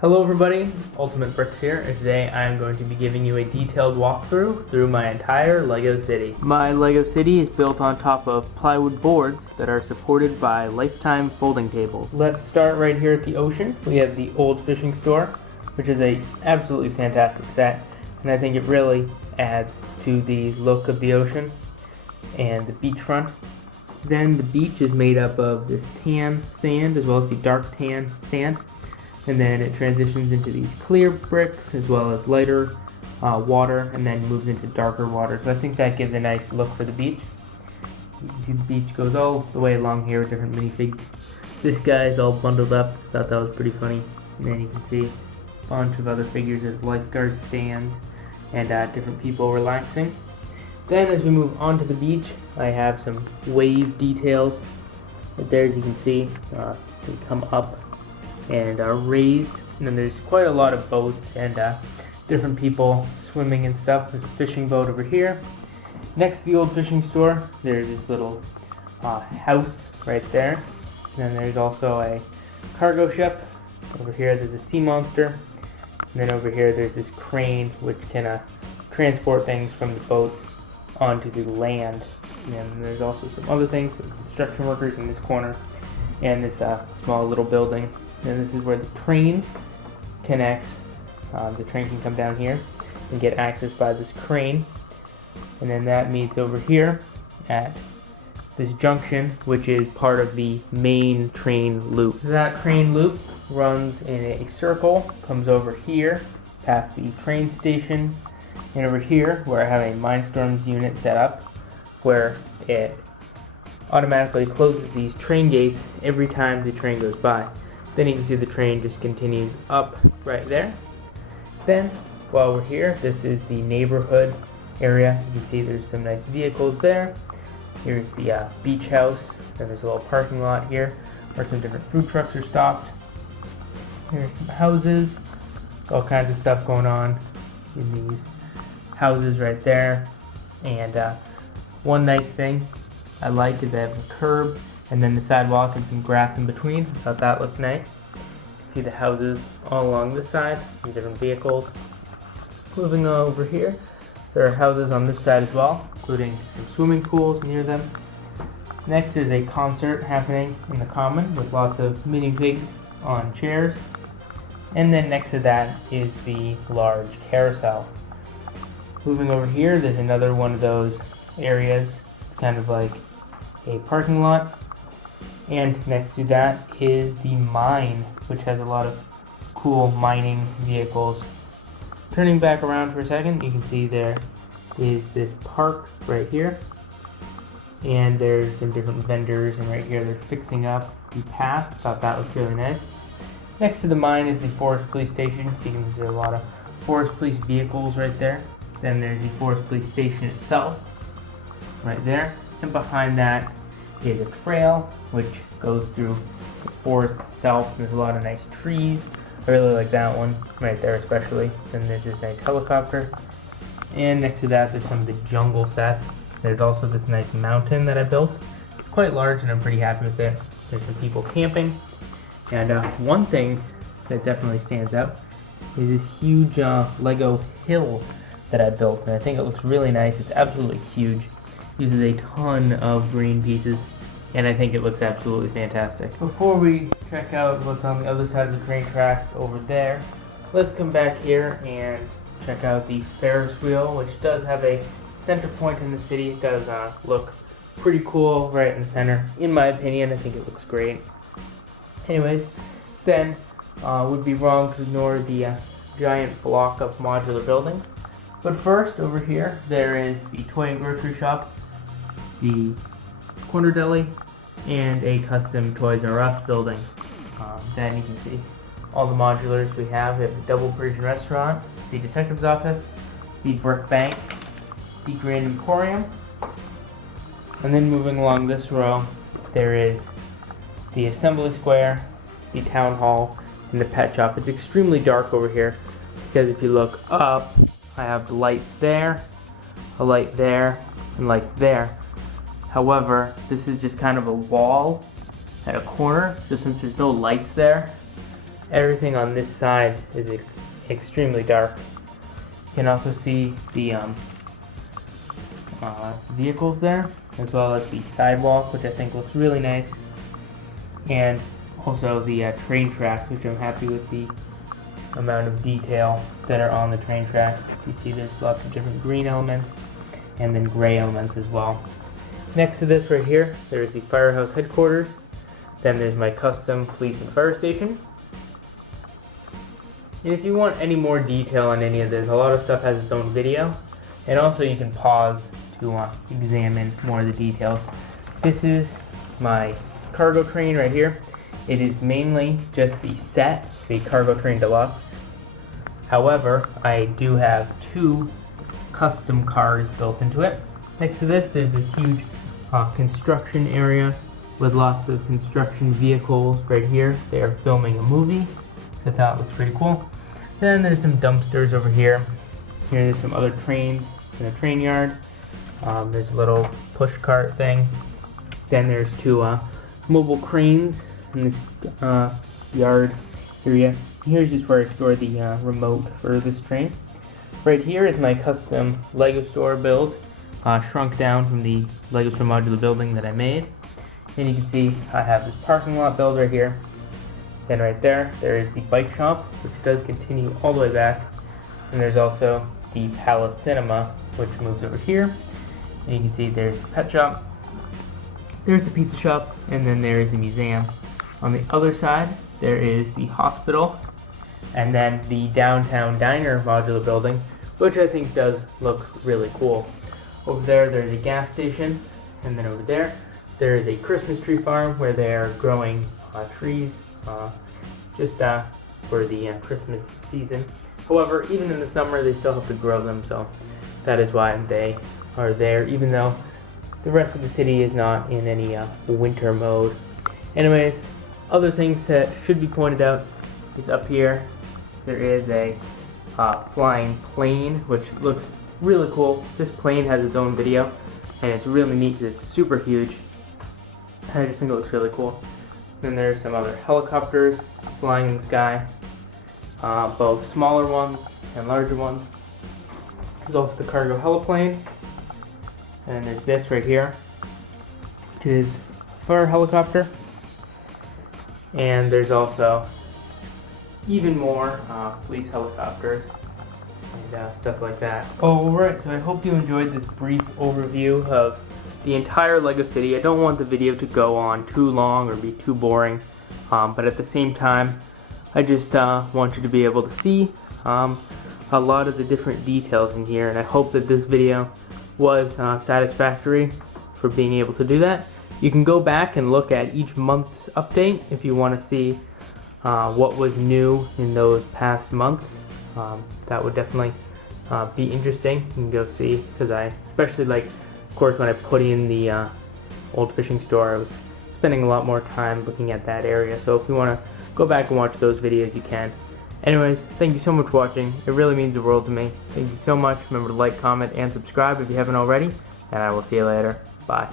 Hello everybody, Ultimate Bricks here, and today I am going to be giving you a detailed walkthrough through my entire LEGO city. My LEGO city is built on top of plywood boards that are supported by lifetime folding tables. Let's start right here at the ocean. We have the old fishing store, which is a absolutely fantastic set, and I think it really adds to the look of the ocean and the beachfront. Then the beach is made up of this tan sand as well as the dark tan sand. And then it transitions into these clear bricks as well as lighter water, and then moves into darker water. So I think that gives a nice look for the beach. You can see the beach goes all the way along here with different minifigs. This guy's all bundled up. Thought that was pretty funny. And then you can see a bunch of other figures as lifeguard stands and different people relaxing. Then as we move onto the beach, I have some wave details. Right there, as you can see, they come up and are raised, and then there's quite a lot of boats and different people swimming and stuff. There's a fishing boat over here. Next to the old fishing store, there's this little house right there. And then there's also a cargo ship. Over here there's a sea monster. And then over here there's this crane which can transport things from the boat onto the land. And then there's also some other things, some construction workers in this corner, and this small little building. And this is where the train connects. The train can come down here and get access by this crane. And then that meets over here at this junction, which is part of the main train loop. That train loop runs in a circle, comes over here, past the train station, and over here, where I have a Mindstorms unit set up, where it automatically closes these train gates every time the train goes by. Then you can see the train just continues up right there. Then, while we're here, this is the neighborhood area. You can see there's some nice vehicles there. Here's the beach house. Then there's a little parking lot here where some different food trucks are stopped. Here's some houses. All kinds of stuff going on in these houses right there. And one nice thing I like is I have a curb and then the sidewalk and some grass in between. I thought that looked nice. You can see the houses all along this side, and different vehicles. Moving over here, there are houses on this side as well, including some swimming pools near them. Next is a concert happening in the common with lots of minifigs on chairs. And then next to that is the large carousel. Moving over here, there's another one of those areas. It's kind of like a parking lot. And next to that is the mine, which has a lot of cool mining vehicles. Turning back around for a second, you can see there is this park right here. And there's some different vendors, and right here they're fixing up the path. Thought that looked really nice. Next to the mine is the Forest Police Station, so you can see a lot of Forest Police vehicles right there. Then there's the Forest Police Station itself, right there. And behind that is a trail which goes through the forest itself. There's a lot of nice trees. I really like that one right there especially. Then there's this nice helicopter. And next to that there's some of the jungle sets. There's also this nice mountain that I built. It's quite large and I'm pretty happy with it. There's some people camping. And one thing that definitely stands out is this huge Lego hill that I built. And I think it looks really nice. It's absolutely huge. Uses a ton of green pieces, and I think it looks absolutely fantastic. Before we check out what's on the other side of the train tracks over there, let's come back here and check out the Ferris Wheel, which does have a center point in the city. It does look pretty cool right in the center. In my opinion, I think it looks great. Anyways, then would be wrong to ignore the giant block of modular buildings. But first, over here, there is the toy and grocery shop, the corner deli, and a custom Toys R Us building. Then you can see all the modulars we have. We have the Double Persian Restaurant, the Detective's Office, the Brick Bank, the Grand Emporium, and then moving along this row, there is the Assembly Square, the Town Hall, and the Pet Shop. It's extremely dark over here because if you look up, I have lights there, a light there, and lights there. However, this is just kind of a wall at a corner, so since there's no lights there, everything on this side is extremely dark. You can also see the vehicles there, as well as the sidewalk, which I think looks really nice, and also the train tracks, which I'm happy with the amount of detail that are on the train tracks. You see there's lots of different green elements and then gray elements as well. Next to this right here, there's the firehouse headquarters. Then there's my custom police and fire station. And if you want any more detail on any of this, a lot of stuff has its own video, and also you can pause to examine more of the details. This is my cargo train right here. It is mainly just the set, the Cargo Train Deluxe. However, I do have 2 custom cars built into it. Next to this, there's this huge construction area with lots of construction vehicles right here. They are filming a movie. I thought it looks pretty cool. Then there's some dumpsters over here. Here's some other trains in a train yard. There's a little push cart thing. Then there's 2 mobile cranes in this yard area. Here's just where I store the remote for this train. Right here is my custom Lego store build, shrunk down from the Lego store modular building that I made. And you can see I have this parking lot build right here. Then right there is the bike shop, which does continue all the way back. And there's also the Palace Cinema, which moves over here. And you can see there's the pet shop, there's the pizza shop, and then there is the museum. On the other side, there is the hospital, and then the downtown diner modular building, which I think does look really cool. Over there, there's a gas station, and then over there is a Christmas tree farm where they are growing trees just for the Christmas season. However, even in the summer, they still have to grow them, so that is why they are there, even though the rest of the city is not in any winter mode. Anyways, other things that should be pointed out is up here. There is a flying plane, which looks really cool. This plane has its own video, and it's really neat because it's super huge. I just think it looks really cool. Then there's some other helicopters flying in the sky, both smaller ones and larger ones. There's also the cargo heliplane, and then there's this right here, which is a fire helicopter. And there's also even more police helicopters and stuff like that. Alright, so I hope you enjoyed this brief overview of the entire Lego City. I don't want the video to go on too long or be too boring, but at the same time, I just want you to be able to see a lot of the different details in here, and I hope that this video was satisfactory for being able to do that. You can go back and look at each month's update if you want to see what was new in those past months. That would definitely be interesting. You can go see, because I especially like, of course, when I put in the old fishing store, I was spending a lot more time looking at that area. So if you want to go back and watch those videos, you can. Anyways, thank you so much for watching. It really means the world to me. Thank you so much. Remember to like, comment, and subscribe if you haven't already. And I will see you later. Bye.